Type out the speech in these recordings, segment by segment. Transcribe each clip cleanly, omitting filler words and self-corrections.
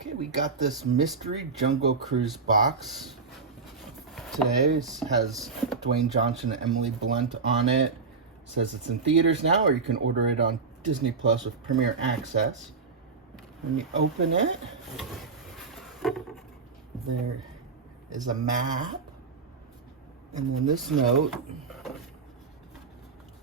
Okay, we got this mystery Jungle Cruise box today. It has Dwayne Johnson and Emily Blunt on it. It says it's in theaters now, or you can order it on Disney Plus with Premier Access. When you open it, there is a map, and then this note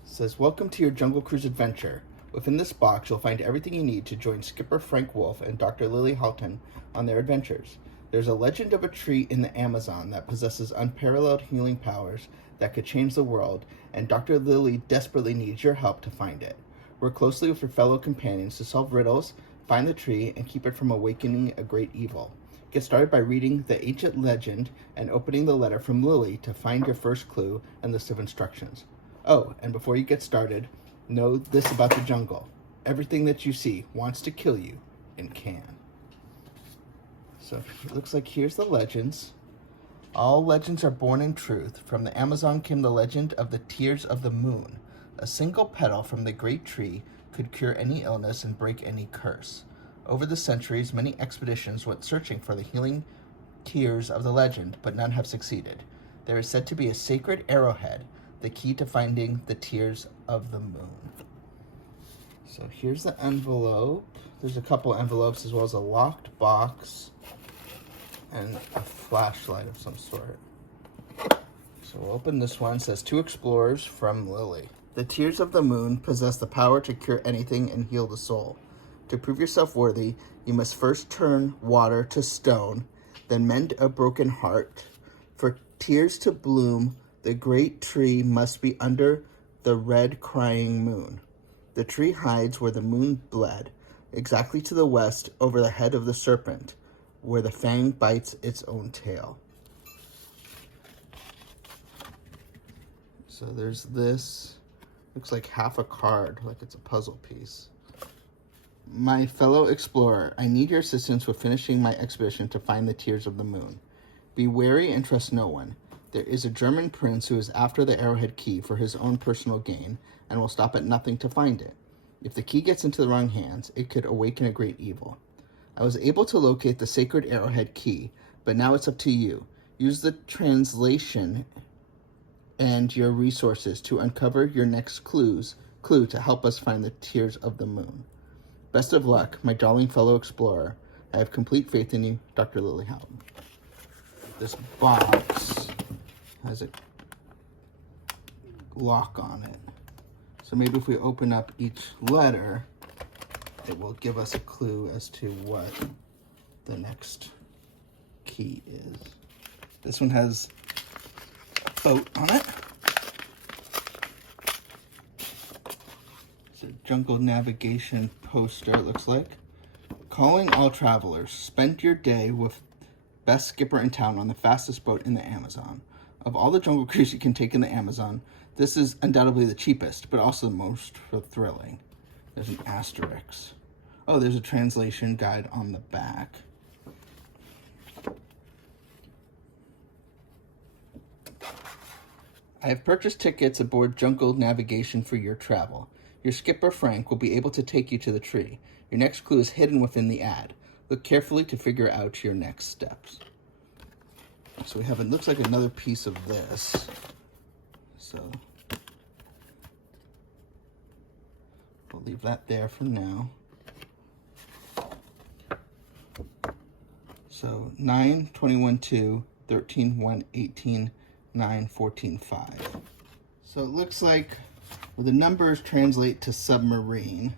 says, "Welcome to your Jungle Cruise adventure. Within this box, you'll find everything you need to join Skipper Frank Wolf and Dr. Lily Houghton on their adventures. There's a legend of a tree in the Amazon that possesses unparalleled healing powers that could change the world, and Dr. Lily desperately needs your help to find it. Work closely with your fellow companions to solve riddles, find the tree, and keep it from awakening a great evil. Get started by reading the ancient legend and opening the letter from Lily to find your first clue and list of instructions. Oh, and before you get started, know this about the jungle. Everything that you see wants to kill you and can." So it looks like here's the legends. "All legends are born in truth. From the Amazon came the legend of the tears of the moon. A single petal from the great tree could cure any illness and break any curse. Over the centuries, many expeditions went searching for the healing tears of the legend, but none have succeeded. There is said to be a sacred arrowhead, the key to finding the tears of the moon." So here's the envelope. There's a couple envelopes as well as a locked box and a flashlight of some sort. So we'll open this one. It says, "To explorers from Lily. The tears of the moon possess the power to cure anything and heal the soul. To prove yourself worthy, you must first turn water to stone, then mend a broken heart. For tears to bloom, the great tree must be under the red crying moon. The tree hides where the moon bled, exactly to the west over the head of the serpent, where the fang bites its own tail." So there's this. Looks like half a card, like it's a puzzle piece. "My fellow explorer, I need your assistance with finishing my expedition to find the tears of the moon. Be wary and trust no one. There is a German prince who is after the arrowhead key for his own personal gain and will stop at nothing to find it. If the key gets into the wrong hands, it could awaken a great evil. I was able to locate the sacred arrowhead key, but now it's up to you. Use the translation and your resources to uncover your next clue to help us find the tears of the moon. Best of luck, my darling fellow explorer. I have complete faith in you, Dr. Lily Houghton." This box has a lock on it. So maybe if we open up each letter, it will give us a clue as to what the next key is. This one has a boat on it. It's a jungle navigation poster, it looks like. "Calling all travelers, spend your day with best skipper in town on the fastest boat in the Amazon. Of all the jungle cruises you can take in the Amazon, this is undoubtedly the cheapest, but also the most thrilling." There's an asterisk. Oh, there's a translation guide on the back. "I have purchased tickets aboard Jungle Navigation for your travel. Your skipper, Frank, will be able to take you to the tree. Your next clue is hidden within the ad. Look carefully to figure out your next steps." So we have, it looks like another piece of this. So we'll leave that there for now. So 9, 21, 2, 13, 1, 18, 9, 14, 5. So it looks like the numbers translate to submarine.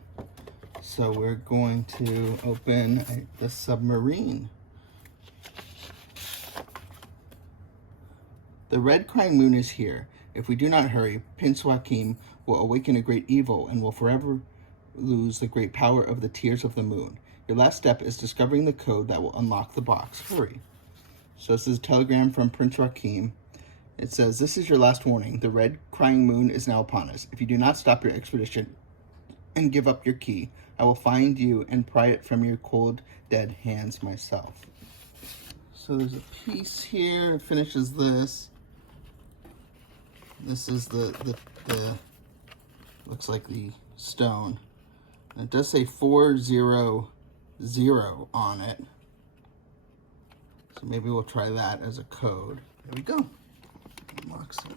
So we're going to open the submarine. "The red crying moon is here. If we do not hurry, Prince Joachim will awaken a great evil and will forever lose the great power of the tears of the moon. Your last step is discovering the code that will unlock the box. Hurry." So this is a telegram from Prince Joachim. It says, "This is your last warning. The red crying moon is now upon us. If you do not stop your expedition and give up your key, I will find you and pry it from your cold, dead hands myself." So there's a piece here. It finishes this. This is the looks like the stone. And it does say 400 on it. So maybe we'll try that as a code. There we go. Unlocks it.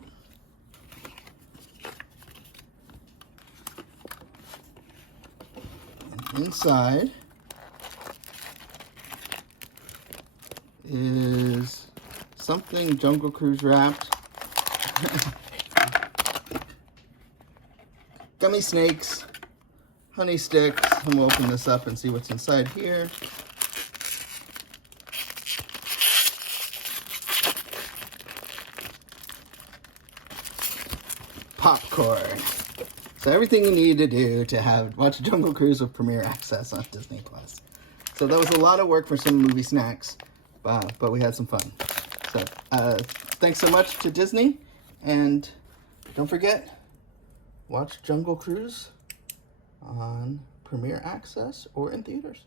And inside is something Jungle Cruise wrapped. Gummy snakes, honey sticks, and we'll open this up and see what's inside here. Popcorn. So everything you need to do to watch Jungle Cruise with Premiere Access on Disney+. So that was a lot of work for some movie snacks, but we had some fun. So thanks so much to Disney, and don't forget, watch Jungle Cruise on Premiere Access or in theaters.